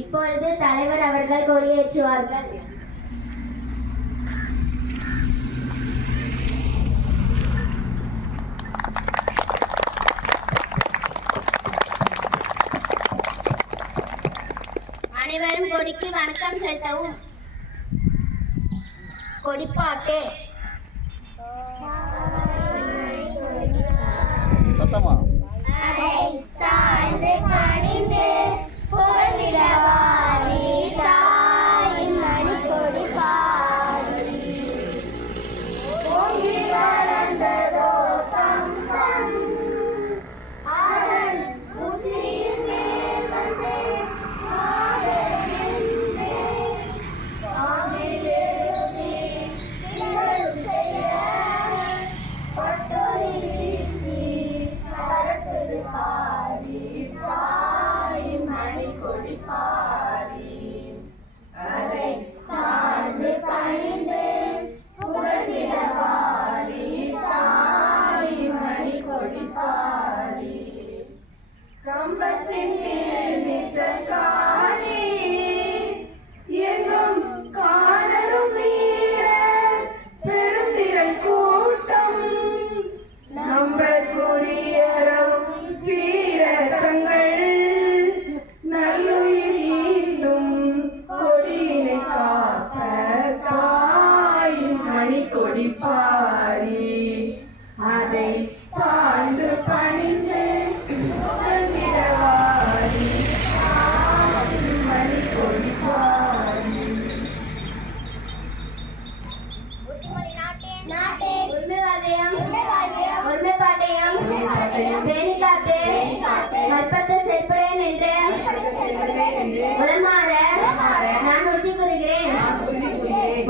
இப்பொழுது தலைவர் அவர்கள் கொடியேற்றுவார்கள். அனைவரும் கொடிக்கு வணக்கம் செலுத்தவும். கொடிப்பாட்டு. சத்தமா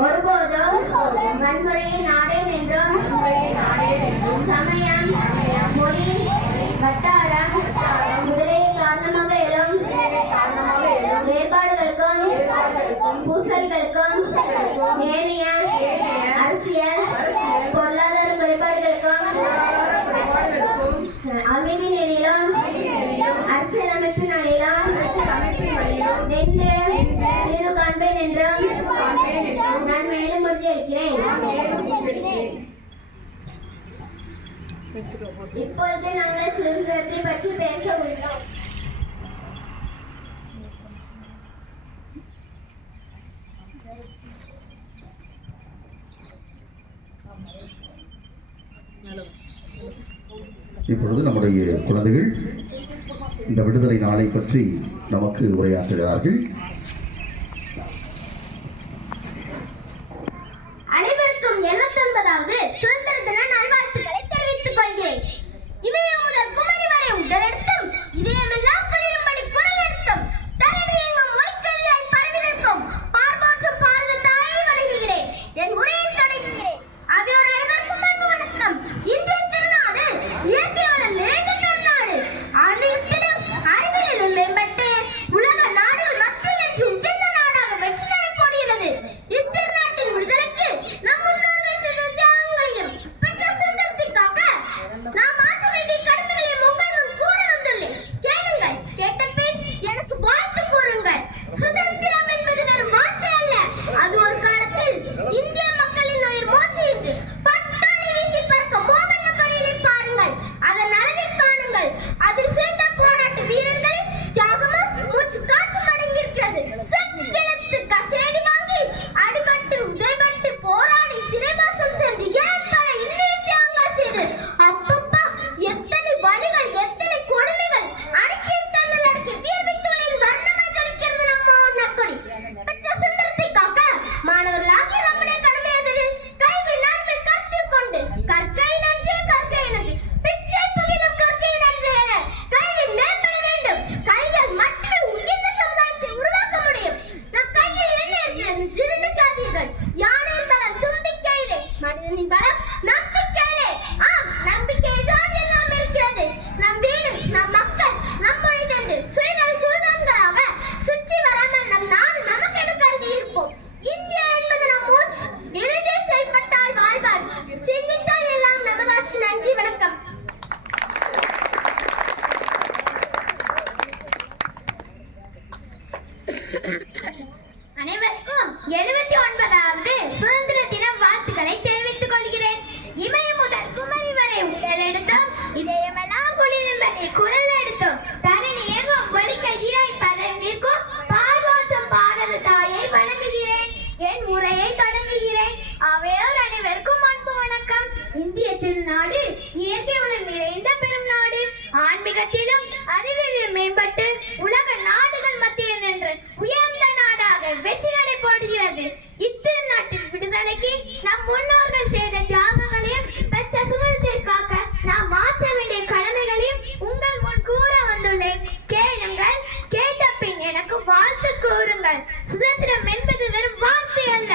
ஒருபோதும் வன்முறையை நாடேன் என்றும் சமயம், மொழி, வட்டாரம் முதலிய காரணமாக எழும் வேறுபாடுகளுக்கும் பூசல்களுக்கும் ஏனைய அரசியல் பொருளாதார குறைபாடுகளுக்கும் அமைதி நெறியிலும் அரசியல் அமைப்பின் வழியிலும் நின்று தீர்வு காண்பேன் என்றும் நான் மேலும் உறுதியளிக்கிறேன். இப்பொழுது நாங்கள் சுதந்திரத்தை பற்றி பேச உள்ளோம். இப்பொழுது நம்முடைய குழந்தைகள் இந்த விடுதலை நாளை பற்றி நமக்கு உரையாற்றுகிறார்கள். அனைவருக்கும் 79வது சுதந்திர தின நல்வாழ்த்துக்களை தெரிவித்துக் கொள்கிறேன். இமயம் முதல் குமரி வரை உடலெடுத்தும் இதயமெல்லாம் குளிரும்படி குரல் எடுத்தும் தரணி எங்கும் மொழிக்கதியாய் பரவி நிற்கும் பார்போற்றும் பாரத தாயை வணங்குகிறேன். என் உரையை தொடங்குகிறேன். அவையோர் அனைவருக்கும் அன்பு வணக்கம். இந்திய திருநாடு இயற்கை வளம் நிறைந்த பெருநாடு. அறிவியலிலும் மேம்பட்டு உலக நாடுகள் மத்தியில் ஆன்மீகத்திலும் அறிவியலிலும் மேம்பட்டு உலக நாடுகள் மத்தியில் நின்று உயர்ந்த நாடாக வெற்றி நடை போடுகிறது. இத்திருநாட்டின் விடுதலைக்கு நம் முன்னோர்கள் செய்த தியாகங்களையும் பெற்ற சுதந்திரத்தை காக்க நாம் மாற்ற வேண்டிய கடமைகளையும் உங்கள் முன் கூற வந்துள்ளேன். கேளுங்கள், கேட்ட பின் எனக்கு வாழ்த்து கூறுங்கள். சுதந்திரம் என்பது வெறும் வார்த்தை அல்ல,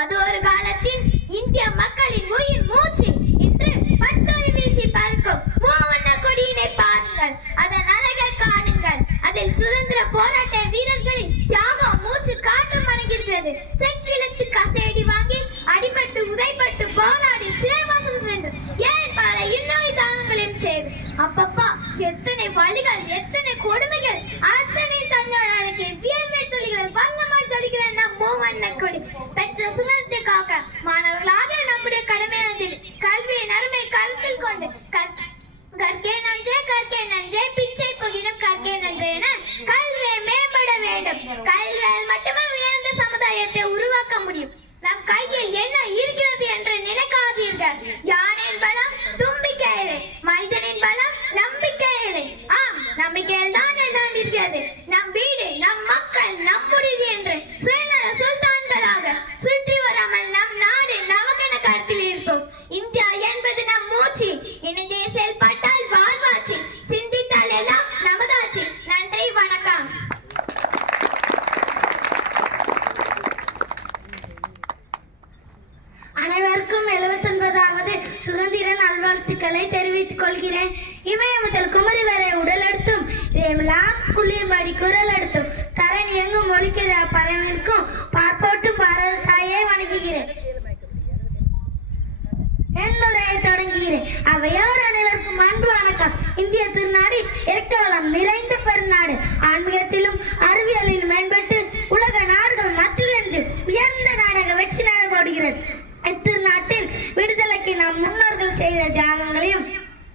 அது ஒரு காலத்தில் இந்திய மக்களின் உயிர் மூச்சு. இன்று பட்டொலி வீசி பறக்கும் மூவண்ண கொடியினை பாருங்கள், அதன் அழகை காணுங்கள். அதில் சுதந்திர போராட்ட வீரர்களின் தியாகம் மூச்சு காற்று மணங்கிறது. செக்கிழுத்து கசையடி வாங்கி அடிபட்டு உதைப்பட்டு போராடி சிறைவாசம் சென்று ஏன் பல இன்னொரு தாகங்களின் சேவை. அப்பப்பா, எத்தனை வழிகள், எத்தனை கொடுமைகள், அத்தனை தன்னோட அழகை வியர்வை துளிகள் வர்ணமாய் ஜொலிக்கிற நம் மூவண்ண கொடி பெற்ற சுதந்திரத்துக்காக மாணவர்களாக நம்முடைய கடமையானதில் கல்வியின் அருமை கருத்தில் கொண்டு கற்கே நஞ்சே பிச்சை புகினும் கற்கே நன்றே என கல்வியை மேம்பட வேண்டும். கல்வியால் மட்டுமே உயர்ந்த சமுதாயத்தை உருவாக்க முடியும். நம் கையில் என்ன இருக்கிறது என்று நினைக்காதீர்கள். யானையின் பலம் தும்பிக்கையிலே, மனிதனின் பலம் நம்பிக்கையிலே. ஆம், நம்பிக்கையில் தான் எல்லாம் இருக்கிறது. நம் வீடு, நம் மக்கள், நம்முடையது என்று சுயநல சுல்தான்களாக சுற்றி வராமல் நம் நாடு நமக்கென கருத்தில் இருக்கும். இந்தியா என்பது நம் மூச்சு. இணைந்தே செயல்பட்டால் வாழ்வாச்சு, சிந்தித்தால் எல்லாம் நமதாச்சு. நன்றி, வணக்கம். அனைவருக்கும் 79வது சுதந்திர நல்வாழ்த்துக்களை தெரிவித்துக் கொள்கிறேன். இமய முதல் குமரி வரை உடல் எடுத்தும் இதெல்லாம் குளிர்படி குரல் எடுத்தும் தரணி எங்கும் ஒலிக்கிற பறவைக்கும் பார்ப்போட்டும் பாரத தாயை வணங்குகிறேன். என்னுரையை தொடங்குகிறேன். அவையோர் அனைவருக்கும் அன்பு வணக்கம். இந்திய திருநாடு இயற்கை வளம் நிறைந்த பெருநாடு. ஆன்மீகத்திலும் அறிவியலிலும் மேம்பட்டு உலக நாடுகள் மத்தியில் என்று உயர்ந்த நாடாக வெற்றி நடைபோடுகிறது. இத்திருநாட்டின் விடுதலைக்கு நம் முன்னோர்கள் செய்த தியாகங்களையும்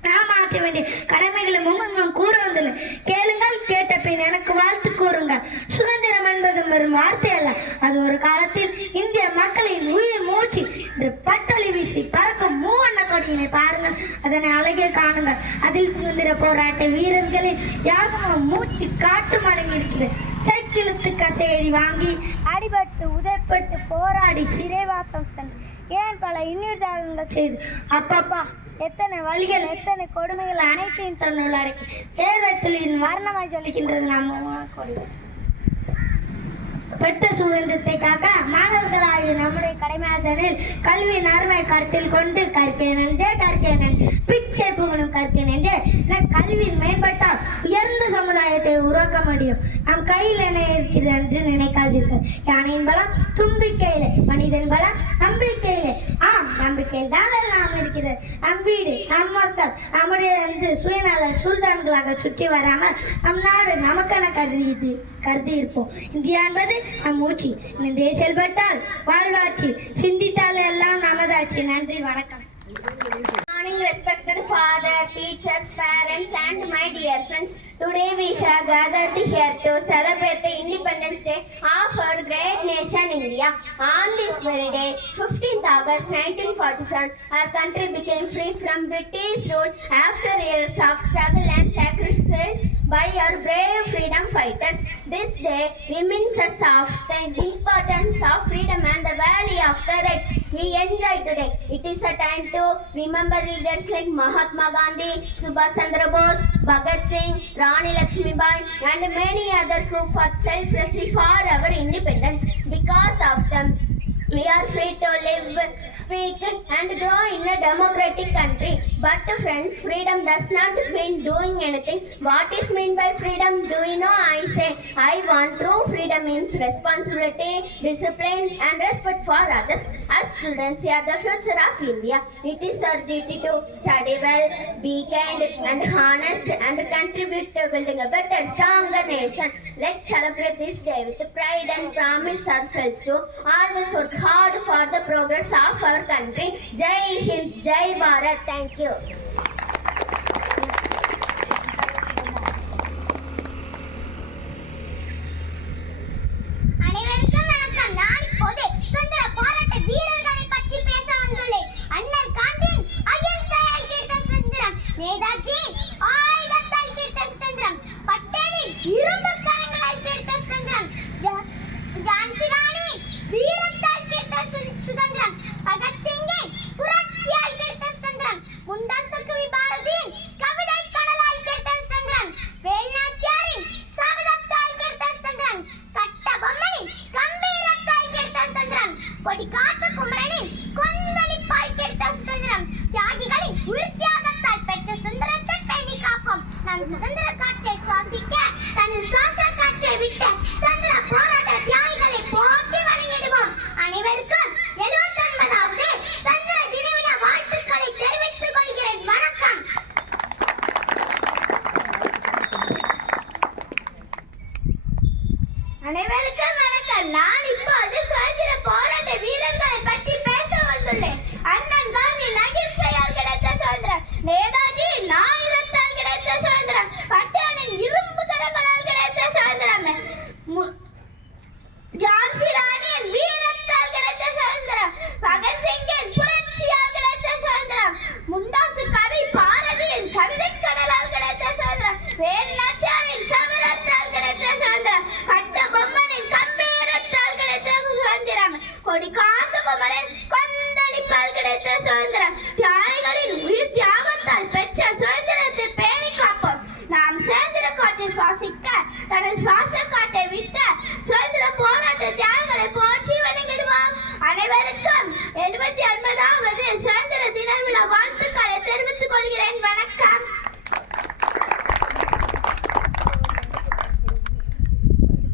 நாம் ஆற்ற வேண்டிய கடமைகளை முன்னும் கூற வந்துள்ளேன். கேளுங்கள், கேட்ட பின் எனக்கு வாழ்த்து கூறுங்கள். சுதந்திரம் என்பது வெறும் வார்த்தை அல்ல, அது ஒரு காலத்தில் இந்திய மக்களின் உயிர் மூச்சு. இன்று பட்டொலி வீசி பறக்கும் மூவண்ண கொடியினை பாருங்கள், அதனை அழகே காணுங்கள். அதில் சுதந்திர போராட்ட வீரர்களின் தியாகமும் மூச்சு காற்று மடங்கி இருக்கிறது. சைக்கிளுத்து கசையடி வாங்கி அடிபட்டு உதைப்பட்டு போராடி சிறைவாசம் சென்று ஏன் பல இன்னொரு தியாகங்கள் செய்து. அப்பப்பா, எத்தனை வழிகள், எத்தனை கொடுமைகள் அனைத்தையும் தன்னுள் அடக்கி தேர்வத்தில் வர்ணமாய் ஜொலிக்கின்றது நம்ம கொடி. பெற்ற சுதந்திரத்தை காக்க மாணவர்களாகிய நம்முடைய கடமையாதனில் கல்வியின் அருமை கருத்தில் கொண்டு கற்கே நன்றே பிச்சை புகழும் கற்கே நன்றே கல்வியில் மேம்பட்டால் உயர்ந்த சமுதாயத்தை உருவாக்க முடியும். நம் கையில் என்ன இருக்கிறது என்று நினைக்காதீர்கள். யானையின் பலம் தும்பிக்கையிலே, மனிதன் பலம் நம்பிக்கையிலே. ஆம், நம்பிக்கையில் தான் எல்லாம் இருக்கிறது. நம் வீடு, நம் மக்கள், நம்முடைய சுயநல சுல்தான்களாக சுற்றி வராமல் நம் நாடு நமக்கென கருதி இருப்போம். இந்தியா என்பது நம் மூச்சு. இந்த செயல்பட்டால் வாழ்வாச்சு, சிந்தித்தால் எல்லாம் நமதாச்சு. நன்றி, வணக்கம். Morning, respected father, teachers, parents, and my dear friends. Today we have gathered here to celebrate the Independence Day of our great nation India. On this very day, 15th August 1947, our country became free from British rule after years of struggle and sacrifice by our brave freedom fighters. This day reminds us of the importance of freedom and the value of the rights we enjoy today. It is a time to remember leaders like Mahatma Gandhi, Subhash Chandra Bose, Bhagat Singh, Rani Lakshmibai, and many others who fought selflessly for our independence. Because of them, we are free to live, speak, and grow in a democratic country. But friends, freedom does not mean doing anything. What is meant by freedom? Do you know? I say, I want true freedom means responsibility, discipline, and respect for others. As students, we are the future of India. It is our duty to study well, be kind and honest, and contribute to building a better, stronger nation. Let's celebrate this day with pride and promise ourselves to always work hard for the progress of our country. Jai Hind, Jai Bharat. Thank you. அனைவருக்கும் வணக்கம். நான் இப்போது சுதந்திர போராட்ட வீரர்களை பற்றி பேச வந்துள்ளேன். அண்ணல் காந்தியின் அகிம்சையால் கிடைத்த சுதந்திரம், நேதாஜி ஆயுதத்தால் சுதந்திர காற்றை சுவாசிக்க தன் சுவாச காற்றை விட்ட சுதந்திர போராட்ட தியாகிகளை போற்றி வணங்கிடுவோம். அனைவருக்கும் 79வது சுதந்திர தின விழா வாழ்த்துக்களை தெரிவித்துக் கொள்கிறேன். வணக்கம். அனைவருக்கும் வணக்கம். நான் இப்போது சுதந்திர போராட்ட வீரர்களை பற்றி பேச வந்துள்ளேன். அண்ணன் காந்தி நகிழ்ச்சியால் கிடைத்த சுதந்திரம், நேதாஜி ஆயுதத்தால் கிடைத்த சுதந்திரம், பட்டேலின் இரும்பு கரங்களால் கிடைத்த சுதந்திரம், ஜான்சி ராணியின் வீரத்தால் கிடைத்த சுதந்திரம், பகத்சிங்கின் புரட்சியால் கிடைத்த சுதந்திரம், முண்டாசு கவி பாரதியின் கவிதை கடலால் கிடைத்த சுதந்திரம், வேலு நாச்சியாரின் சபலத்தால் கிடைத்த சுதந்திரம், கட்டபொம்மனின் கம்பீரத்தால் கிடைத்த சுதந்திரம், கொடிகாத்த குமரன் கொந்தளிப்பால் கிடைத்த சுதந்திரம், தியாகிகளின் உயிர் தியாகத்தால் பெற்ற சுதந்திரத்தை பேணி காப்போம். நாம் சுதந்திர காற்றை சுவாசிக்க தனது சுவாச காற்றை விட்ட சுதந்திர போராட்ட தியாகிகளை போற்றி வணங்கிடுவோம். அனைவருக்கும் 79வது சுதந்திர தின விழா வாழ்த்துக்களை தெரிவித்துக் கொள்கிறேன். வணக்கம்.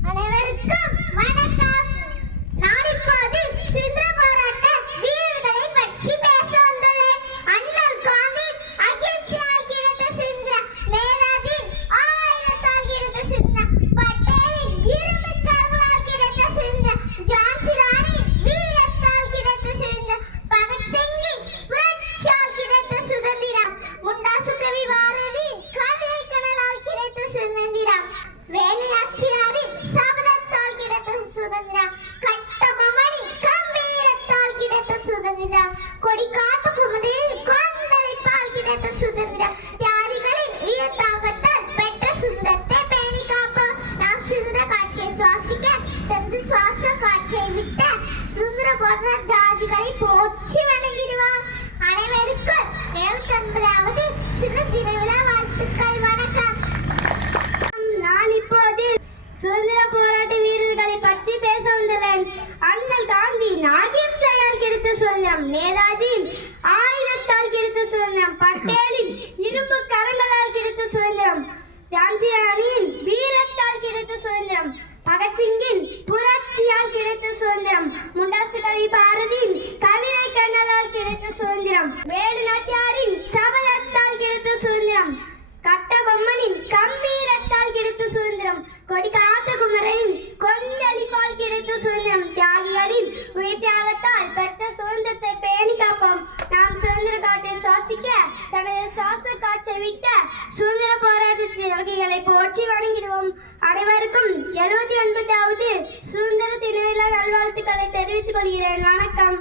அனைவருக்கும் வணக்கம். நான் இப்போது சுதந்திர போராட்ட வீரர்களை பற்றி பேச வந்துள்ளேன். அண்ணல் காந்தி அகிம்சையால் கிடைத்த சுதந்திரம், நேதாஜி ஆயுதத்தால் கிடைத்த சுதந்திரம், பட்டேலின் இரும்பு கரங்களால் கிடைத்த சுதந்திரம், ஜான்சி ராணி வீரத்தால் கிடைத்த சுதந்திரம், பகத்சிங்கின் புரட்சியால் கிடைத்த சுதந்திரம், முண்டாசு கவி பாரதி கவிதை கடலால் கிடைத்த சுதந்திரம், வேலு நாச்சியாரின் சபதத்தால் கிடைத்த சுதந்திரம், கட்டபொம்மனி கம்பீரத்தால் கிடைத்த சுதந்திரம், கொடிகாத்த குமரன் கொந்தளிப்பால் கிடைத்த சுதந்திரம், தியாகிகளின் உயிர் தியாகத்தால் பெற்ற சுதந்திரத்தை பேணி காப்போம். நாம் சுதந்திர காற்றை சுவாசிக்க தனது சுவாச காற்றை விட்ட சுதந்திர போராட்ட தியாகிகளை போற்றி வணங்கிடுவோம். அனைவருக்கும் 79வது சுதந்திர விழா வாழ்த்துக்கள். வணக்கம். நான் இப்போது சுதந்திர போராட்ட வீரர்களை பற்றி பேச வந்துள்ளேன். அண்ணல் காந்தி அகிம்சையால் கிடைத்த சுதந்திரம், நேதாஜி ஆயுதத்தால் கிடைத்த சுதந்திரம், பட்டேலின் இரும்பு கரங்களால் கிடைத்த சுதந்திரம், ஜான்சி ராணியின் வீரத்தால் கிடைத்த சுதந்திரம், பகத்சிங்கின் புரட்சியால் கிடைத்த சுதந்திரம், முண்டாசு கவி பாரதியின் கவிதை கண்ணலால் கிடைத்த சுதந்திரம், வேலு நாச்சியாரின் சபதத்தால் கிடைத்த சுதந்திரம், கட்டபொம்மனின் கம்பீரத்தால் கிடைத்த சுதந்திரம், கொடிகாத்த குமரனின் கொந்தளிப்பால் கிடைத்த சுதந்திரம், தியாகிகளின் உயிர் தியாகத்தால் பெற்ற சுதந்திரத்தை பேணி காப்போம். நாம் சுதந்திர காற்றை சுவாசிக்க தனது சுவாச காற்றை விட்ட சுதந்திர போராட்ட தியாகிகளை போற்றி வணங்கிடுவோம். அனைவருக்கும் 79வது சுதந்திர தின விழா நல்வாழ்த்துக்களை தெரிவித்துக் கொள்கிறேன். வணக்கம்.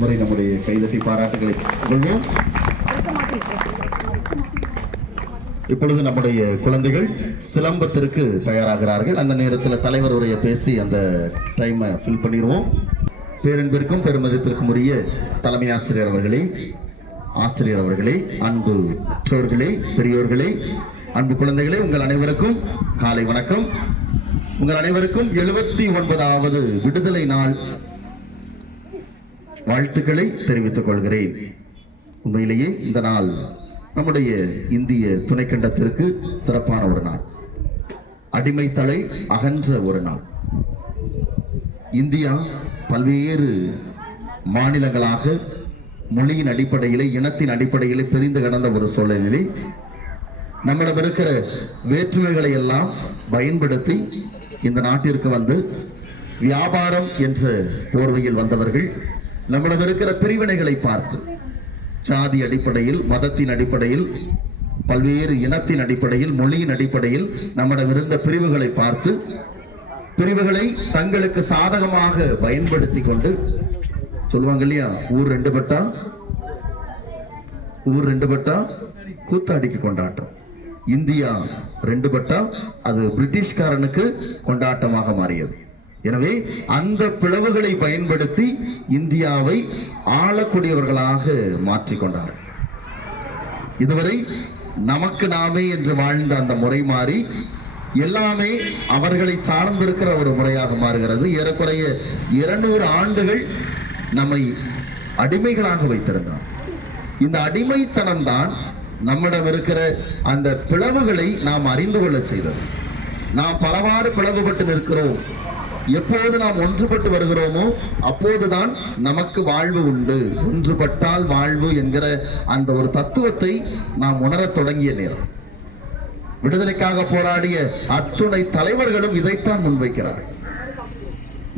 முறை நம்முடைய கைதட்டி பாராட்டுகளை கொள்வோம். இப்பொழுது நம்முடைய குழந்தைகள் சிலம்பத்திற்கு தயாராகிறார்கள். அந்த நேரத்தில் தலைவர் உரையை பேசி அந்த டைமை ஃபில் பண்ணிடுவோம். பேரன்பிற்கும் பெருமதிப்பிற்கும் உரிய தலைமை ஆசிரியர் அவர்களே, அன்பு பெற்றோர்களே, பெரியோர்களே, அன்பு குழந்தைகளே, உங்கள் அனைவருக்கும் காலை வணக்கம். உங்கள் அனைவருக்கும் 79வது விடுதலை நாள் வாழ்த்துக்களை தெரிவித்துக் கொள்கிறேன். உண்மையிலேயே இந்த நாள் நம்முடைய இந்திய துணைக்கண்டத்திற்கு சிறப்பான ஒரு நாள், அடிமை தலை அகன்ற ஒரு நாள். இந்தியா பல்வேறு மாநிலங்களாக மொழியின் அடிப்படையிலே, இனத்தின் அடிப்படையிலே பிரிந்து கிடந்த ஒரு சூழ்நிலை, நம்மிடம் இருக்கிற வேற்றுமைகளை எல்லாம் பயன்படுத்தி இந்த நாட்டிற்கு வந்து வியாபாரம் என்ற போர்வையில் வந்தவர்கள் நம்மிடம் இருக்கிற பிரிவினைகளை பார்த்து, சாதி அடிப்படையில், மதத்தின் அடிப்படையில், பல்வேறு இனத்தின் அடிப்படையில், மொழியின் அடிப்படையில் நம்மிடம் இருந்த பிரிவுகளை பார்த்து, பிரிவுகளை தங்களுக்கு சாதகமாக பயன்படுத்தி கொண்டு, சொல்லுவாங்க இல்லையா, ஊர் ரெண்டு பட்டா கூத்தாடிக்கு கொண்டாட்டம், இந்தியா ரெண்டு பட்டா அது பிரிட்டிஷ்காரனுக்கு கொண்டாட்டமாக மாறியது. எனவே அந்த பிளவுகளை பயன்படுத்தி இந்தியாவை ஆளக்கூடியவர்களாக மாற்றிக்கொண்டார்கள். இதுவரை நமக்கு நாமே என்று வாழ்ந்த அந்த முறை மாறி எல்லாமே அவர்களை சார்ந்திருக்கிற ஒரு முறையாக மாறுகிறது. ஏறக்குறைய 200 ஆண்டுகள் நம்மை அடிமைகளாக வைத்திருந்தார். இந்த அடிமைத்தனம் தான் நம்மிடம் இருக்கிற அந்த பிளவுகளை நாம் அறிந்து கொள்ள செய்தது. நாம் பலவாறு பிளவுபட்டு நிற்கிறோம். எப்போது நாம் ஒன்றுபட்டு வருகிறோமோ அப்போதுதான் நமக்கு வாழ்வு உண்டு. ஒன்றுபட்டால் வாழ்வு என்கிற அந்த ஒரு தத்துவத்தை நாம் உணரத் தொடங்கிய நேரம். விடுதலைக்காக போராடிய அத்துணை தலைவர்களும் இதைத்தான் முன்வைக்கிறார்.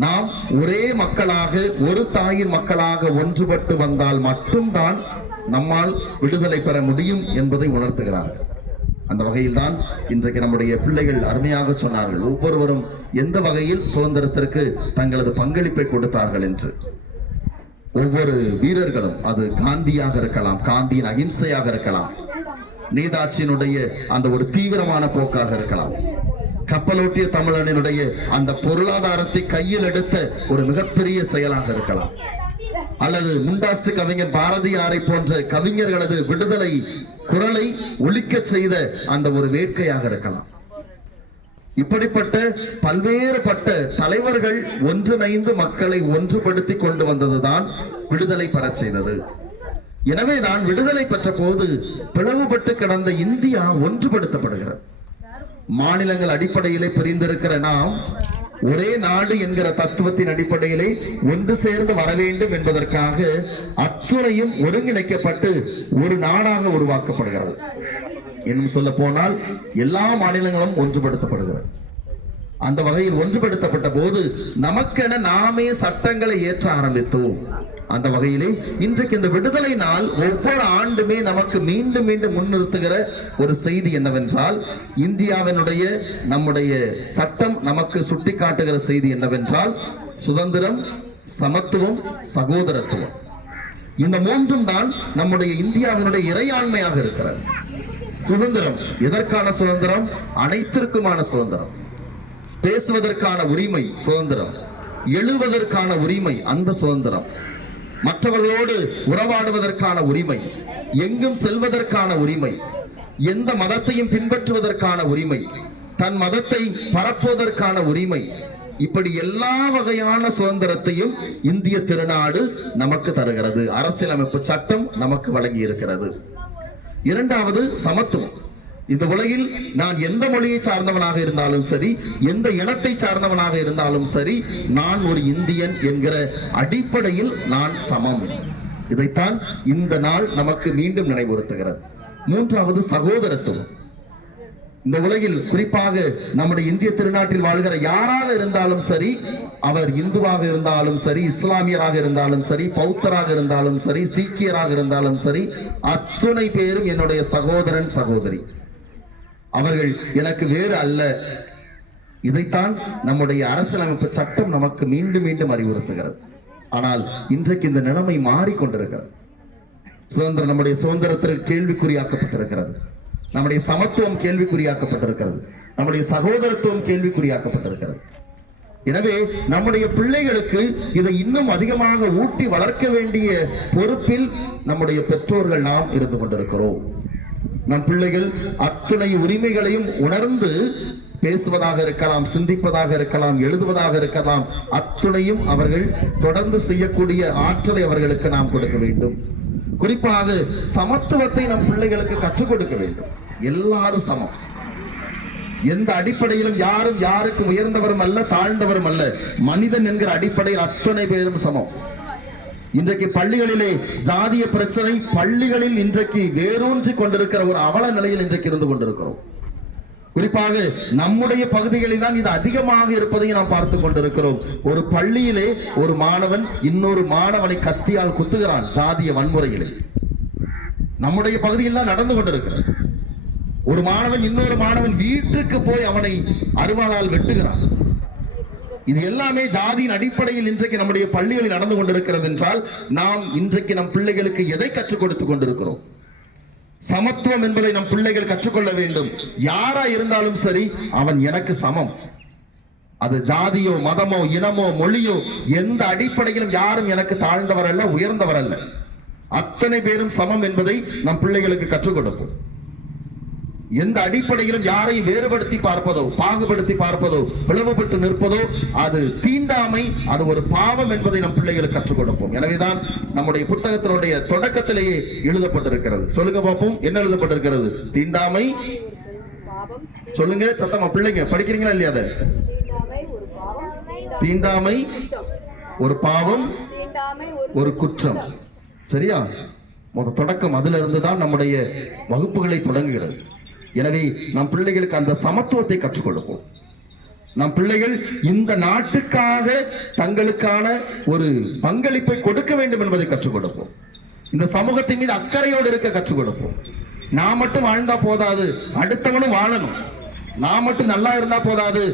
நாம் ஒரே மக்களாக, ஒரு தாயின் மக்களாக ஒன்றுபட்டு வந்தால் மட்டும்தான் நம்மால் விடுதலை பெற முடியும் என்பதை உணர்த்துகிறார். அந்த வகையில் தான் இன்றைக்கு நம்முடைய பிள்ளைகள் அருமையாக சொன்னார்கள், ஒவ்வொருவரும் எந்த வகையில் சுதந்திரத்திற்கு தங்களது பங்களிப்பை கொடுத்தார்கள் என்று. ஒவ்வொரு வீரர்களும், அது காந்தியாக இருக்கலாம், காந்தியின் அகிம்சையாக இருக்கலாம், நேதாஜியினுடைய அந்த ஒரு தீவிரமான போக்காக இருக்கலாம், கப்பலோட்டிய தமிழனினுடைய அந்த பொருளாதாரத்தை கையில் எடுத்த ஒரு மிகப்பெரிய செயலாக இருக்கலாம், அல்லது முண்டாசு கவிஞர் பாரதியாரை போன்ற கவிஞர்களது விடுதலை குரலை ஒலிக்க செய்த அந்த ஒரு வேட்கையாக இருக்கலாம். இப்படிப்பட்ட பல்வேறுபட்ட தலைவர்கள் ஒன்றிணைந்து மக்களை ஒன்றுபடுத்தி கொண்டு வந்ததுதான் விடுதலை பெற செய்தது. எனவே நான் விடுதலை பெற்ற போது பிளவுபட்டு கிடந்த இந்தியா ஒன்றுபடுத்தப்படுகிறது. மாநிலங்கள் அடிப்படையிலே பிரிந்திருக்கிற நாம் ஒரே நாடு என்கிற தத்துவத்தின் அடிப்படையிலே ஒன்று சேர்ந்து வர வேண்டும் என்பதற்காக அத்துணையும் ஒருங்கிணைக்கப்பட்டு ஒரு நாடாக உருவாக்கப்படுகிறது. இன்னும் சொல்ல போனால் எல்லா மாநிலங்களும் ஒன்றுபடுத்தப்படுகிறது. அந்த வகையில் ஒன்றுபடுத்தப்பட்ட போது நமக்கென நாமே சட்டங்களை ஏற்ற ஆரம்பித்தோம். அந்த வகையிலே இன்றைக்கு இந்த விடுதலை நாள் ஒவ்வொரு ஆண்டுமே நமக்கு மீண்டும் மீண்டும் முன்னிறுத்துகிற ஒரு செய்தி என்னவென்றால், இந்தியாவினுடைய நம்முடைய சட்டம் நமக்கு சுட்டிக்காட்டுகிற செய்தி என்னவென்றால், சுதந்திரம், சமத்துவம், சகோதரத்துவம். இந்த மூன்றும் தான் நம்முடைய இந்தியாவினுடைய இறையாண்மையாக இருக்கிறது. சுதந்திரம் எதற்கான சுதந்திரம்? அனைத்திற்குமான சுதந்திரம். பேசுவதற்கான உரிமை சுதந்திரம், எழுவதற்கான உரிமை அந்த சுதந்திரம், மற்றவர்களோடு உறவாடுவதற்கான உரிமை, எங்கும் செல்வதற்கான உரிமை, எந்த மதத்தையும் பின்பற்றுவதற்கான உரிமை, தன் மதத்தை பரப்புவதற்கான உரிமை, இப்படி எல்லா வகையான சுதந்திரத்தையும் இந்திய திருநாடு நமக்கு தருகிறது. அரசியலமைப்பு சட்டம் நமக்கு வழங்கி இருக்கிறது. இரண்டாவது சமத்துவம். இந்த உலகில் நான் எந்த மொழியை சார்ந்தவனாக இருந்தாலும் சரி, எந்த இனத்தை சார்ந்தவனாக இருந்தாலும் சரி, நான் ஒரு இந்தியன் என்கிற அடிப்படையில் நான் சமம். இதைத்தான் இந்த நாள் நமக்கு மீண்டும் நினைவுறுத்துகிறது. மூன்றாவது சகோதரத்துவம். இந்த உலகில் குறிப்பாக நம்முடைய இந்திய திருநாட்டில் வாழ்கிற யாராக இருந்தாலும் சரி, அவர் இந்துவாக இருந்தாலும் சரி, இஸ்லாமியராக இருந்தாலும் சரி, பௌத்தராக இருந்தாலும் சரி, சீக்கியராக இருந்தாலும் சரி, அத்துணை பேரும் என்னுடைய சகோதரன் சகோதரி. அவர்கள் எனக்கு வேறு அல்ல. இதைத்தான் நம்முடைய அரசியலமைப்பு சட்டம் நமக்கு மீண்டும் மீண்டும் அறிவுறுத்துகிறது. ஆனால் இன்றைக்கு இந்த நிலைமை மாறிக்கொண்டிருக்கிறது. சுதந்திரம், நம்முடைய சுதந்திரத்திற்கு கேள்விக்குறியாக்கப்பட்டிருக்கிறது. நம்முடைய சமத்துவம் கேள்விக்குறியாக்கப்பட்டிருக்கிறது. நம்முடைய சகோதரத்துவம் கேள்விக்குறியாக்கப்பட்டிருக்கிறது. எனவே நம்முடைய பிள்ளைகளுக்கு இதை இன்னும் அதிகமாக ஊட்டி வளர்க்க வேண்டிய பொறுப்பில் நம்முடைய பெற்றோர்கள் நாம் இருந்து கொண்டிருக்கிறோம். நம் பிள்ளைகள் அத்துணை உரிமைகளையும் உணர்ந்து பேசுவதாக இருக்கலாம், சிந்திப்பதாக இருக்கலாம், எழுதுவதாக இருக்கலாம், அத்துணையும் அவர்கள் தொடர்ந்து செய்யக்கூடிய ஆற்றலை அவர்களுக்கு நாம் கொடுக்க வேண்டும். குறிப்பாக சமத்துவத்தை நம் பிள்ளைகளுக்கு கற்றுக் கொடுக்க வேண்டும். எல்லாரும் சமம். எந்த அடிப்படையிலும் யாரும் யாருக்கும் உயர்ந்தவரும் அல்ல, தாழ்ந்தவரும் அல்ல. மனிதன் என்கிற அடிப்படையில் அத்தனை பேரும் சமம். இன்றைக்கு பள்ளிகளிலே ஜாதிய பிரச்சனை பள்ளிகளில் இன்றைக்கு வேரூன்றி கொண்டிருக்கிற ஒரு அவல நிலையில் இன்றைக்கு இருந்து கொண்டிருக்கிறோம். குறிப்பாக நம்முடைய பகுதிகளில் தான் இது அதிகமாக இருப்பதை நாம் பார்த்து கொண்டிருக்கிறோம். ஒரு பள்ளியிலே ஒரு மாணவன் இன்னொரு மாணவனை கத்தியால் குத்துகிறான், ஜாதிய வன்முறையிலே நம்முடைய பகுதியில் தான் நடந்து கொண்டிருக்கிறது. ஒரு மாணவன் இன்னொரு மாணவன் வீட்டுக்கு போய் அவனை அருவாளால் வெட்டுகிறான். இது எல்லாமே ஜாதியின் அடிப்படையில் இன்றைக்கு நம்முடைய பள்ளிகளில் நடந்து கொண்டிருக்கிறது என்றால், நாம் இன்றைக்கு நம் பிள்ளைகளுக்கு எதை கற்றுக் கொடுத்துக் கொண்டிருக்கிறோம்? சமத்துவம் என்பதை நம் பிள்ளைகள் கற்றுக்கொள்ள வேண்டும். யாரா இருந்தாலும் சரி, அவன் எனக்கு சமம். அது ஜாதியோ, மதமோ, இனமோ, மொழியோ, எந்த அடிப்படையிலும் யாரும் எனக்கு தாழ்ந்தவர் அல்ல, உயர்ந்தவர் அல்ல. அத்தனை பேரும் சமம் என்பதை நம் பிள்ளைகளுக்கு கற்றுக் கொடுப்போம். எந்த அடிப்படையிலும் யாரையும் வேறுபடுத்தி பார்ப்பதோ, பாகுபடுத்தி பார்ப்பதோ, பிளவுபட்டு நிற்பதோ அது தீண்டாமை, அது ஒரு பாவம் என்பதை நம் பிள்ளைகளுக்கு கற்றுக் கொடுப்போம். எனவேதான் நம்முடைய புத்தகத்தினுடைய தொடக்கத்திலேயே எழுதப்பட்டிருக்கிறது. சொல்லுங்க பார்ப்போம், என்ன எழுதப்பட்டிருக்கிறது? தீண்டாமை. சொல்லுங்க சத்தமா, பிள்ளைங்க படிக்கிறீங்களா இல்லையா? அதை தீண்டாமை ஒரு பாவம், ஒரு குற்றம். சரியா? தொடக்கம் அதுல இருந்துதான் நம்முடைய வகுப்புகளை தொடங்குகிறது. எனவே நம் பிள்ளைகளுக்கு அந்த சமத்துவத்தை கற்றுக் கொடுப்போம். நம் பிள்ளைகள் இந்த நாட்டுக்காக தங்களுக்கான ஒரு பங்களிப்பை கொடுக்க வேண்டும் என்பதை கற்றுக் கொடுப்போம். இந்த சமூகத்தின் மீது அக்கறையோடு இருக்க கற்றுக் கொடுப்போம். நான் மட்டும் வாழ்ந்தா போதாது, அடுத்தவனும் வாழணும். நான் மட்டும் நல்லா இருந்தா போதாது,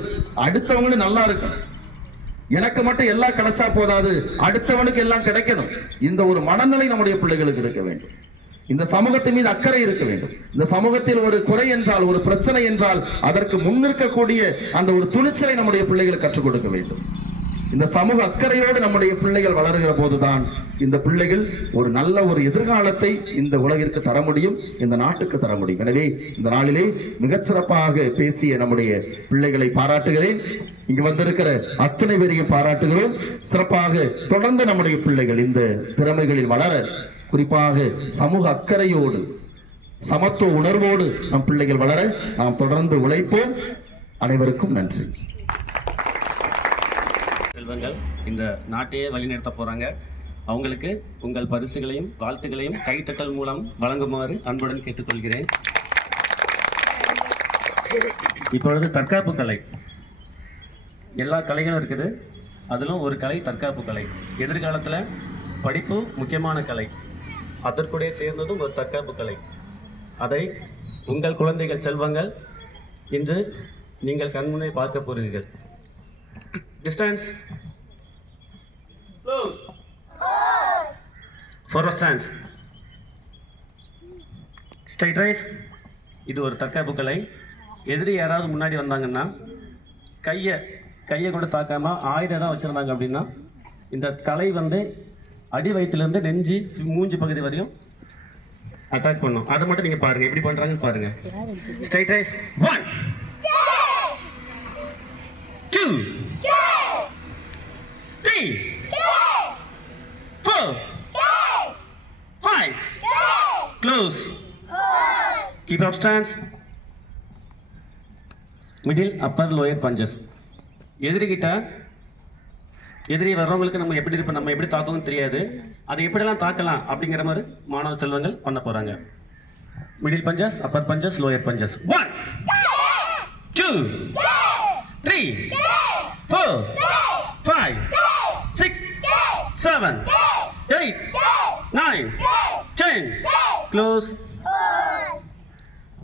அடுத்தவங்களும் நல்லா இருக்கணும். எனக்கு மட்டும் எல்லாம் கிடைச்சா போதாது, அடுத்தவனுக்கு எல்லாம் கிடைக்கணும். இந்த ஒரு மனநிலை நம்முடைய பிள்ளைகளுக்கு இருக்க வேண்டும். இந்த சமூகத்தின் மீது அக்கறை இருக்க வேண்டும். இந்த சமூகத்தில் ஒரு குறை என்றால், ஒரு பிரச்சனை என்றால் அதற்கு முன்னிற்கக்கூடிய அந்த ஒரு துணிச்சலை நம்முடைய பிள்ளைகளுக்கு கற்றுக் கொடுக்க வேண்டும். இந்த சமூக அக்கறையோடு நம்முடைய பிள்ளைகள் வளருகிற போதுதான் இந்த பிள்ளைகள் ஒரு நல்ல ஒரு எதிர்காலத்தை இந்த உலகிற்கு தர முடியும், இந்த நாட்டுக்கு தர முடியும். எனவே இந்த நாளிலே மிகச்சிறப்பாக பேசிய நம்முடைய பிள்ளைகளை பாராட்டுகிறேன். இங்கு வந்திருக்கிற அத்தனை பேரையும் பாராட்டுகிறோம். சிறப்பாக தொடர்ந்து நம்முடைய பிள்ளைகள் இந்த திறமைகளில் வளர, குறிப்பாக சமூக அக்கறையோடு, சமத்துவ உணர்வோடு நம் பிள்ளைகள் வளர நாம் தொடர்ந்து உழைப்போம். அனைவருக்கும் நன்றி. செல்வங்கள் இந்த நாட்டையே வழிநடத்த போறாங்க. அவங்களுக்கு உங்கள் பரிசுகளையும் வாழ்த்துக்களையும் கைத்தட்டல் மூலம் வழங்குமாறு அன்புடன் கேட்டுக்கொள்கிறேன். இப்பொழுது தற்காப்பு கலை. எல்லா கலைகளும் இருக்குது, அதிலும் ஒரு கலை தற்காப்பு கலை. எதிர்காலத்தில் படிப்பு முக்கியமான கலை, அதற்குடைய சேர்ந்ததும் ஒரு தற்காப்பு கலை. அதை உங்கள் குழந்தைகள் செல்வங்கள் இன்று நீங்கள் கண்முன்னே பார்க்க போகிறீர்கள். Distance. Close. Forward stance. Straight rise. இது ஒரு தற்காப்பு கலை. எதிரி யாராவது முன்னாடி வந்தாங்கன்னா கையை கூட தாக்காம ஆயுதம் தான் வச்சிருந்தாங்க அப்படின்னா இந்த கலை அடி வயிற்றுலேருந்து நெஞ்சு மூஞ்சி பகுதி வரையும் அட்டாக் பண்ணும். அதை மட்டும் நீங்க பாருங்க, எப்படி பண்றாங்கன்னு பாருங்க. Straight rice. 1 2 3 4 5 close. Keep up stance. Middle, upper, lower punches. எதிரி வர்றவங்களுக்கு நம்ம எப்படி தாக்கணும்னு தெரியாது. அதை எப்படிலாம் தாக்கலாம் அப்படிங்கிற மாதிரி மாணவ செல்வங்கள் பண்ண போறாங்க. Middle benches, upper benches, lower benches. 1 2 3 4 5 6 7 8 9 10 close.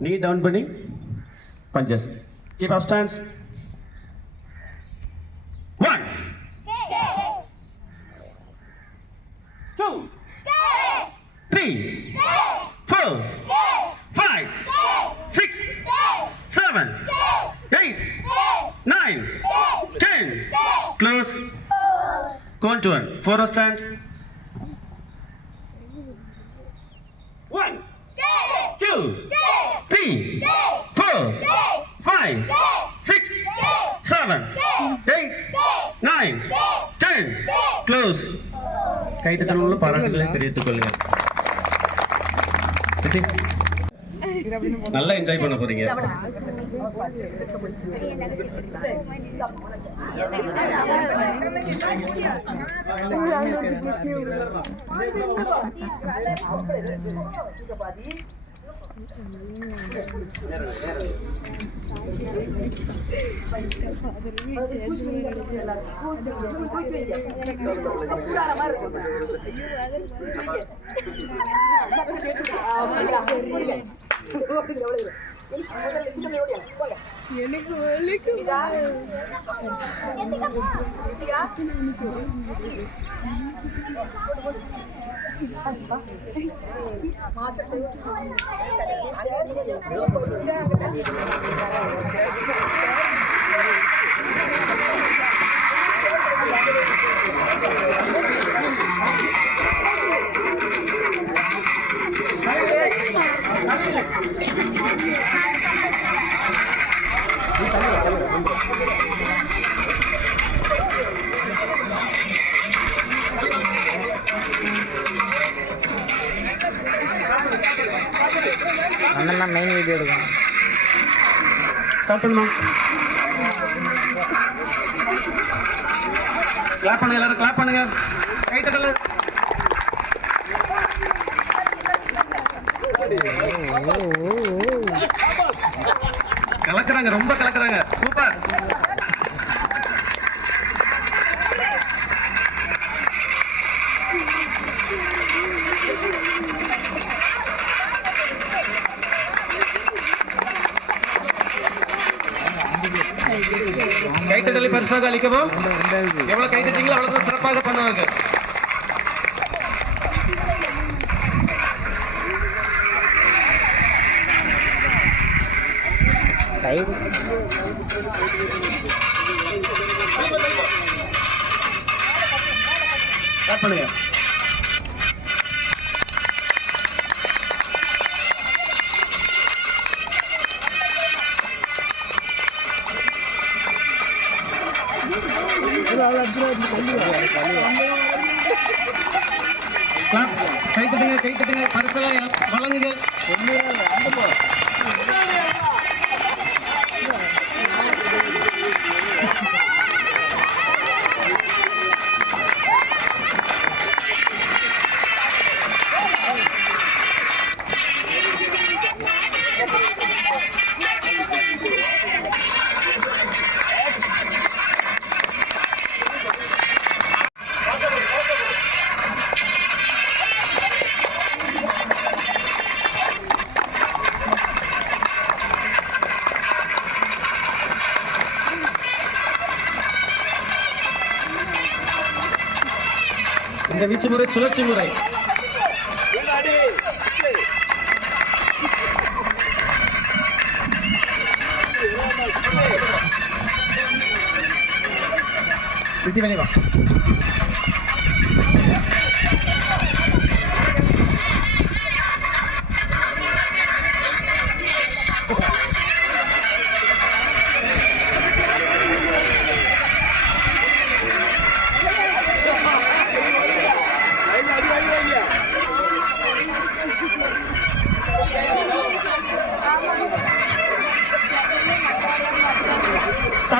knee down பண்ணி punches. Keep up stance. 1 2 3 4 5 6 7 8 9 10 close. Count to 1. Forward stand. 1 2 3 4 5 6 7 8 9 10 close. கைதட்டலுள்ள பாராட்டுகளை தெரிவித்துக் கொள்ளுங்கள். நல்லா என்ஜாய் பண்ண போறீங்க. எனக்கு வலிக்கும். நான் மெயின் வீடியோ எடுக்கணும். ஸ்டார்ட் பண்ணுமா? கிளாப் பண்ணுங்க, எல்லாரும் கிளாப் பண்ணுங்க, கை தட்டல. கலக்குறாங்க, ரொம்ப கலக்குறாங்க, சூப்பர். கைத்தட்டலை பரிசாக அளிக்கவும். எவ்வளவு கைத்தட்டீங்களோ அவ்வளவு சிறப்பாக பண்ணுவாங்க. பண்ணுங்க. கை தட்டுங்க, பரிசெல்லாம் வழங்குங்க. இந்த வீச்சு முறை சுழற்சி முறை. வெளிவா.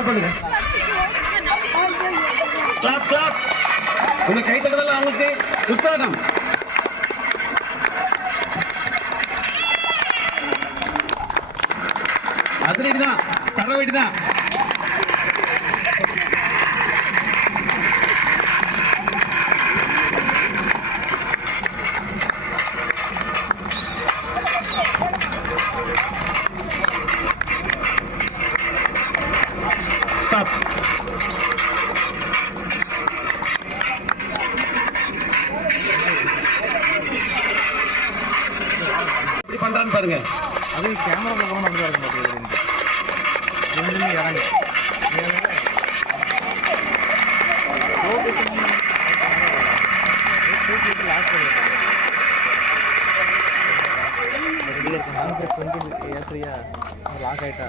பண்ணுங்க. Clap clap. உங்க கை தட்டுதல் அவங்களுக்கு உற்சாகம். அதிரடிதான், தரவேடிதான். பண்றான்னு பாருங்க. அது கேமரா போகணும் அப்படி இருக்க மாட்டேங்குது. ரெண்டுமே இறங்கு லாக் ஆயிட்டா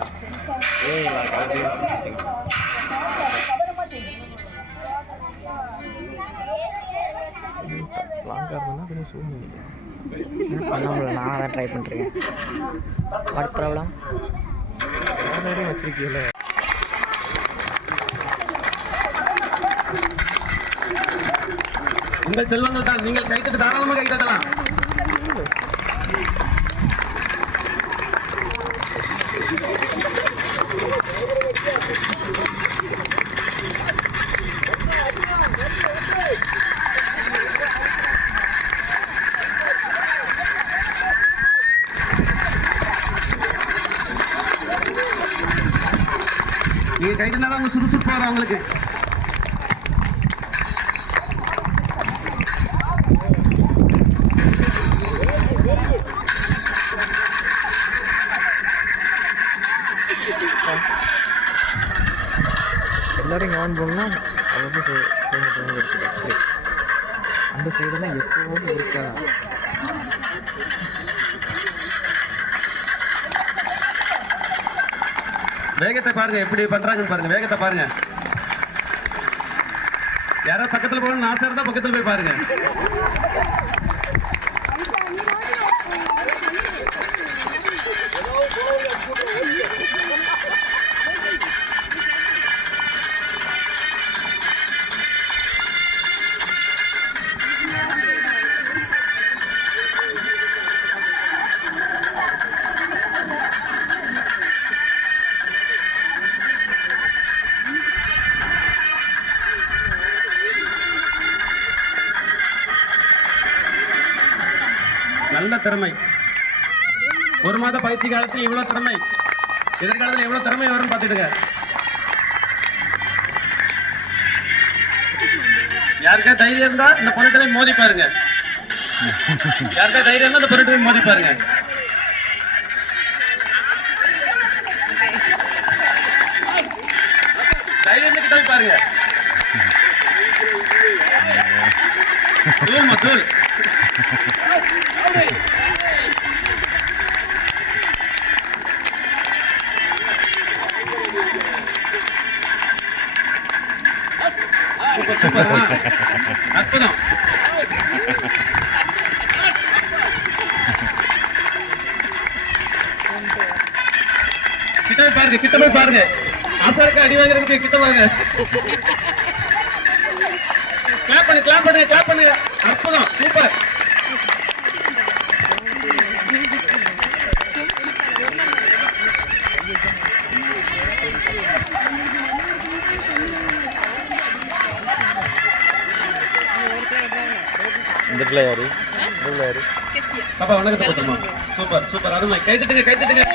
லாங்காக இருந்தால் கொஞ்சம் சூம் பண்ண நான் அதான் ட்ரை பண்ணுறேன். வாட் ப்ராப்ளம் ஆல்ரெடி வச்சிருக்கீங்கள. உங்கள் செல்வங்கள் தான், நீங்கள் கைத்தட்டு தாராளமாக கைத்தட்டலாம். நீங்க கைத்தனால அவங்க சுறுசுறுப்பு வரும் அவங்களுக்கு. எல்லாரும் இங்கே ஆன் பண்ணால் அவ்வளோ இருக்குது. அந்த சைடெல்லாம் எப்போவும் இருக்காது. வேகத்தை பாருங்க, எப்படி பண்றாங்கன்னு பாருங்க. வேகத்தை பாருங்க. யாராவது பக்கத்தில் போகணும்னு ஆசை இருந்தா பக்கத்தில் போய் பாருங்க. நல்ல திறமை. 1 மாத பயிற்சி காலத்தில் இவ்வளவு திறமை, எதிர்காலத்தில் எவ்வளவு திறமை வரும்னு பார்த்துடுங்க. யாருக்கா தைரியம் இருந்தா இந்த பொருட்களை மோதி பாருங்க. யாருக்கா தைரியம் இருந்தா இந்த பொருட்களை மோதி பாருங்க. தைரியம் கிட்ட போய் பாருங்க. தூள் தூள். அற்புதம். கிட்ட போய் பாருங்க, கிட்ட போய் பாருங்க. ஆசாருக்கு அடி வாங்குறதுக்கு கிட்ட வாங்க. கிளாப் பண்ணு, கிளாப் பண்ணு, கிளாப் பண்ணு. அற்புதம், சூப்பர். இந்த பிள்ளை யாரு? பாப்பா வணக்கத்தை கொடுத்துருமா. சூப்பர் சூப்பர், அருமை. கை தட்டுங்க, கை தட்டுங்க.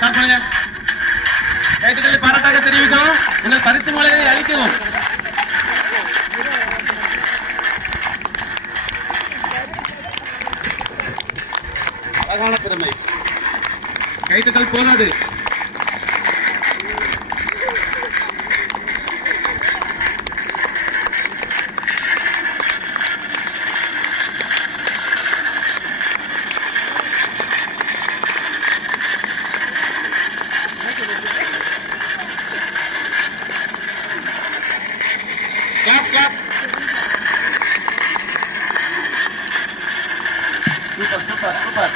ஸ்டார்ட் பண்ணுங்க. கைத்தட்டலை பாராட்டாக தெரிவிக்கவும், உங்கள் பரிசு மலையை அளிக்கவும். அழகான திறமை. கைத்தட்டல் போதாது. Clap, clap. Super, super, super.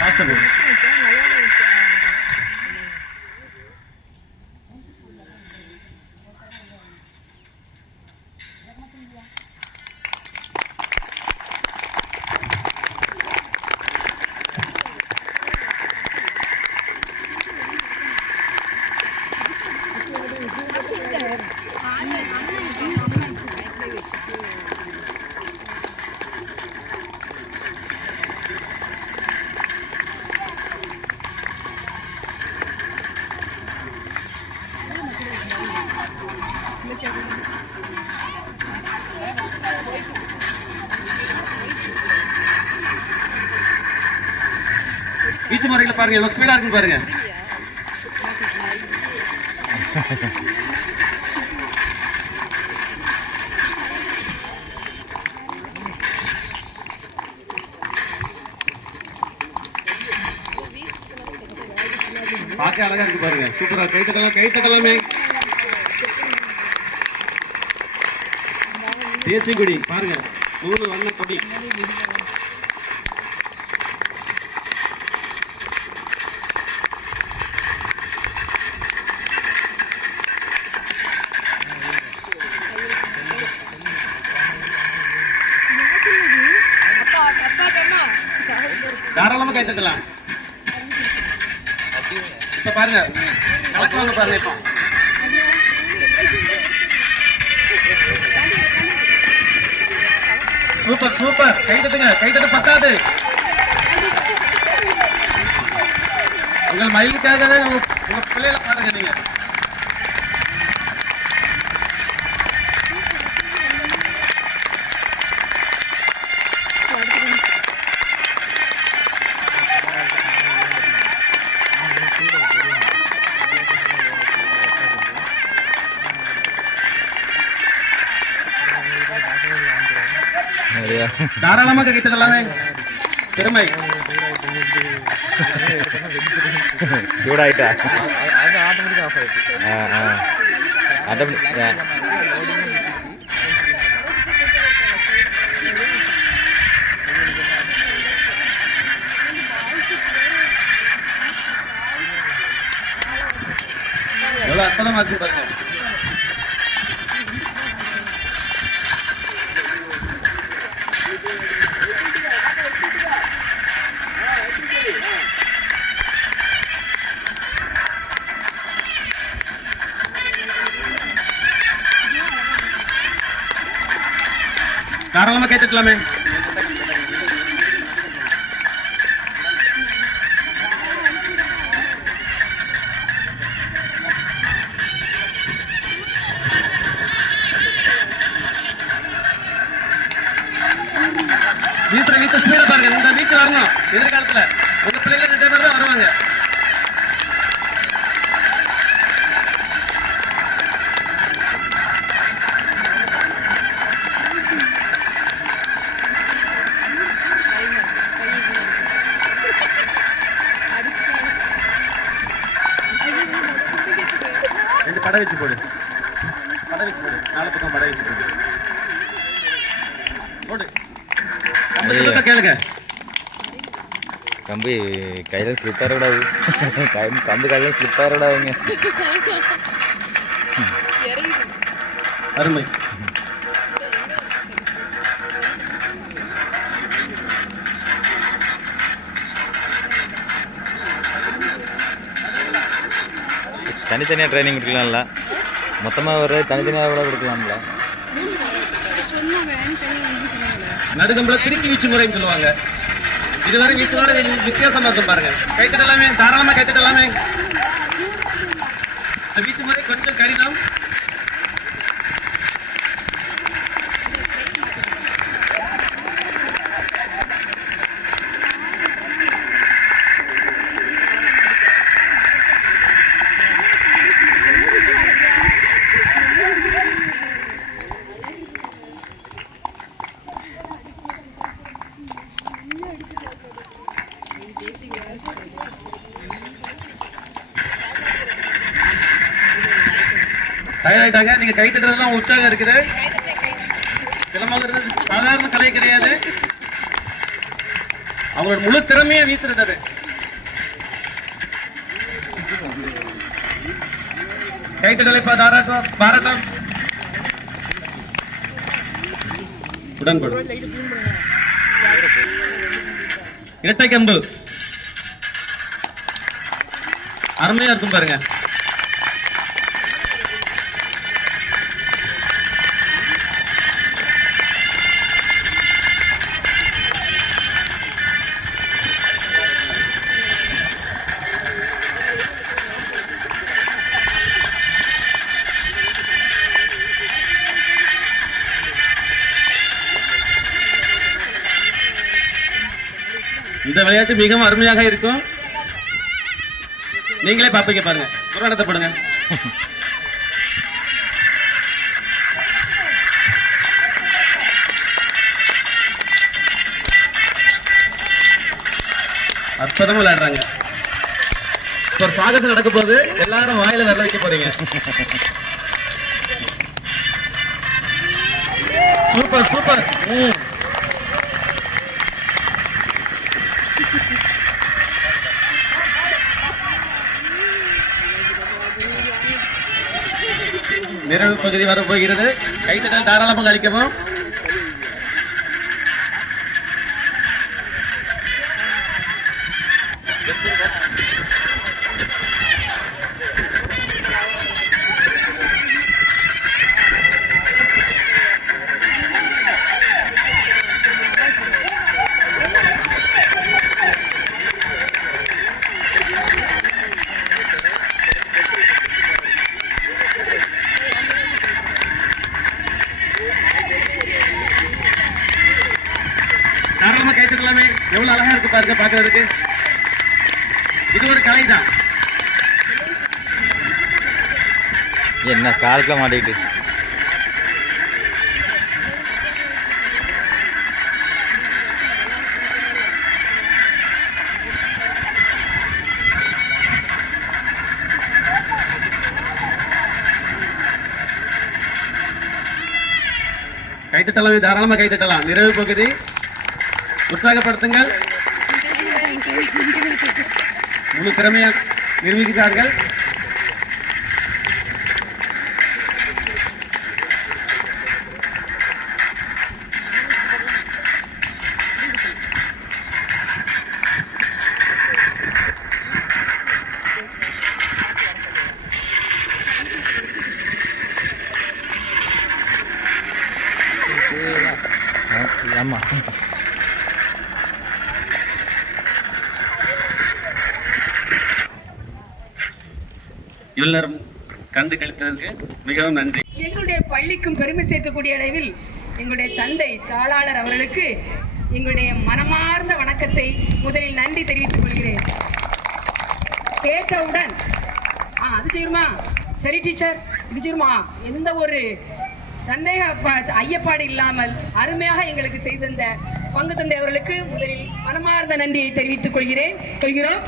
Faster go. ஈச்சு முறையில் பாருங்க, எவ்வளவு ஸ்பீடா இருக்கு பாருங்க. பார்க்க அழகா இருக்கு பாருங்க. சூப்பரா. கைத்தட்டலாம், கைத்தட்டலாமே. தேசிய கொடி பாருங்க, 3 வண்ண கொடி. தாராளமா கைத்தட்டலாம். இப்ப பாருங்க, கலக்குவாங்க பாருங்க. இப்போ சூப்பர் சூப்பர். கைத்தட்டுங்க, கைத்தட்டு பத்தாது. உங்கள் மயிலுக்காகவே உங்க பிள்ளைகளை பாருங்க நீங்க. தாராளமாக கைத்தட்டலாமே. திறமை. சூடாயிட்டா அது ஆட்டோமேட்டிக் ஆஃப் ஆயிடுச்சு. ஆட்டோமேட்டிக் எவ்வளவு அற்புதமா இருக்கு பாருங்க. தாராளமா கேட்டுக்கலாமே. வீட்டு ஸ்பீடா பாருங்க. இந்த வீட்டு வரணும். எதிர்காலத்துல உங்க பிள்ளைங்க 2 பேர் தான் வருவாங்க. ரெண்டு படை வச்சு போடு. படை வச்சு போடு. 4 பக்கம் படை வச்சு போடு. போடு. கேளுங்க. கம்பி கையில ஸ்லிப் ஆயிடக்கூடாது. கம்பு கையில ஸ்லிப் ஆயிடக்கூடாதுங்க. அருமை. தனித்தனியா ட்ரைனிங் கொடுக்கலாம்ல, மொத்தமா ஒரு தனித்தனியா கூட கொடுக்கலாம்ல. நடுக்கம்புல திருக்கி வீச்சு முறைன்னு சொல்லுவாங்க. இதுவரை வீச்சோட வித்தியாசமா இருக்கும் பாருங்க. கைத்தட்டலாமே, தாராளமா கைத்தட்டலாமே. இந்த வீச்சு முறை கொஞ்சம் கடினம். தயாராயிட்டாங்க. நீங்க கை தட்டுறதுலாம் உற்சாகம் இருக்குது. சிலம்பங்கிறது சாதாரண கலை கிடையாது. அவங்களோட முழு திறமையை வீசுறது அது. கைத்தட்டலை பாராட்டம். உடன்படும். இரட்டை கம்பு அருமையா இருக்கும் பாருங்க. இந்த விளையாட்டு மிகவும் அருமையாக இருக்கும். நீங்களே பாப்பீங்க பாருங்க. புராணத்தை போடுங்க. அற்புதமா விளையாடுறாங்க. ஒரு சாகசம் நடக்க போது எல்லாரும் வாயில விரல வைக்க போறீங்க. சூப்பர். நிறைவு பகுதி வரப்போகிறது. கைத்தட்டல் தாராளமாக அளிக்கவும். தாராளமா கைத்தட்டலாமே. எவ்வளவு அழகா இருக்கு பாருங்க பாக்குறதுக்கு. இது ஒரு கலை தான். என்ன காலத்துல மாட்டிக்கிட்டு கைத்தட்டலாமே. தாராளமா கைத்தட்டலாம். நிறைவு பகுதி. உற்சாகப்படுத்துங்கள். முழு திறமையை நிரூபிக்கிறார்கள். ஆமாம். இவ்வளவு நேரம் கண்டு கழித்ததற்கு மிகவும் நன்றி. எங்களுடைய பள்ளிக்கும் பெருமை சேர்க்கக்கூடிய அளவில் எங்களுடைய தந்தை தாளாளர் அவர்களுக்கு எங்களுடைய மனமார்ந்த வணக்கத்தை முதலில் நன்றி தெரிவித்துக் கொள்கிறேன். கேட்டவுடன் அது செய்யுமா, சரி டீச்சர் இது செய்யுமா, எந்த ஒரு ஐயப்பாடு இல்லாமல் அருமையாக எங்களுக்கு செய்த பங்கு தந்தை அவர்களுக்கு முதலில் மனமார்ந்த நன்றியை தெரிவித்துக் கொள்கிறோம்.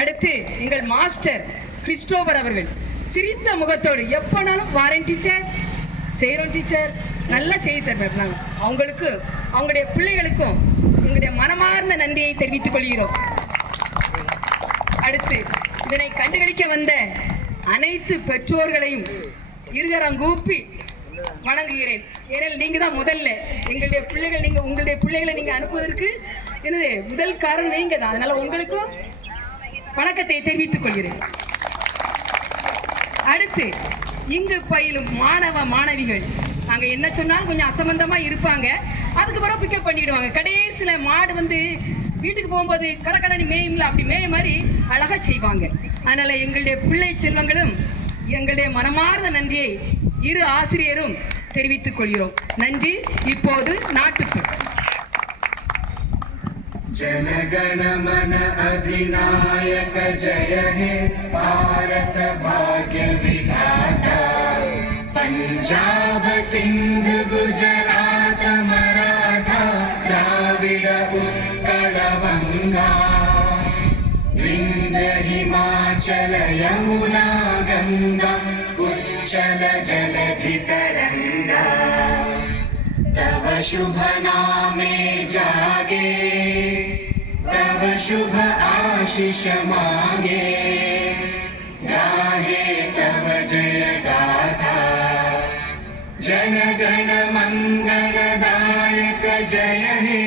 அடுத்து எங்கள் மாஸ்டர் கிறிஸ்டோபர் அவர்கள் சிரித்த முகத்தோடு எப்பனாலும் வாரேன் டீச்சர், செய்கிறோம் டீச்சர், நல்லா செய்து தருவார். நாங்கள் அவங்களுக்கு அவங்களுடைய பிள்ளைகளுக்கும் எங்களுடைய மனமார்ந்த நன்றியை தெரிவித்துக் கொள்கிறோம். அடுத்து இதனை கண்டுகளிக்க வந்த அனைத்து பெற்றோர்களையும் இருகரங்கூப்பி வணங்குகிறேன். ஏனெனில் நீங்க தான் முதல்ல எங்களுடைய பிள்ளைகள், உங்களுடைய பிள்ளைகளை நீங்க அனுப்புவதற்கு என்னது முதல் காரணம் நீங்க தான். அதனால உங்களுக்கும் வணக்கத்தை தெரிவித்துக் கொள்கிறேன். அடுத்து இங்கு பயிலும் மாணவ மாணவிகள் நாங்கள் என்ன சொன்னாலும் கொஞ்சம் அசம்பந்தமா இருப்பாங்க, அதுக்கு பிறகு பிக்கப் பண்ணிடுவாங்க. கடைசியில மாடு வந்து வீட்டுக்கு போகும்போது கடற்கடனி மேயும்ல, அப்படி மேய மாதிரி அழகா செய்வாங்க. அதனால எங்களுடைய பிள்ளை செல்வங்களும் எங்களுடைய மனமார்ந்த நன்றியை இரு ஆசிரியரும் தெரிவித்துக் கொள்கிறோம். நன்றி. இப்போது நாட்டுப்பற்று. जनगण मन अधिनायक जय हे भारत भाग्य विधाता पंजाब सिंध गुजरात मराठा द्राविड उत्कल गंगा विंध्य हिमाचल यमुना गंगा उच्चल जलधि तरंगा तव शुभ नामे जागे तव शुभ आशीष मांगे गाहे तव जय गाथा जन गण मंगलदायक जय हे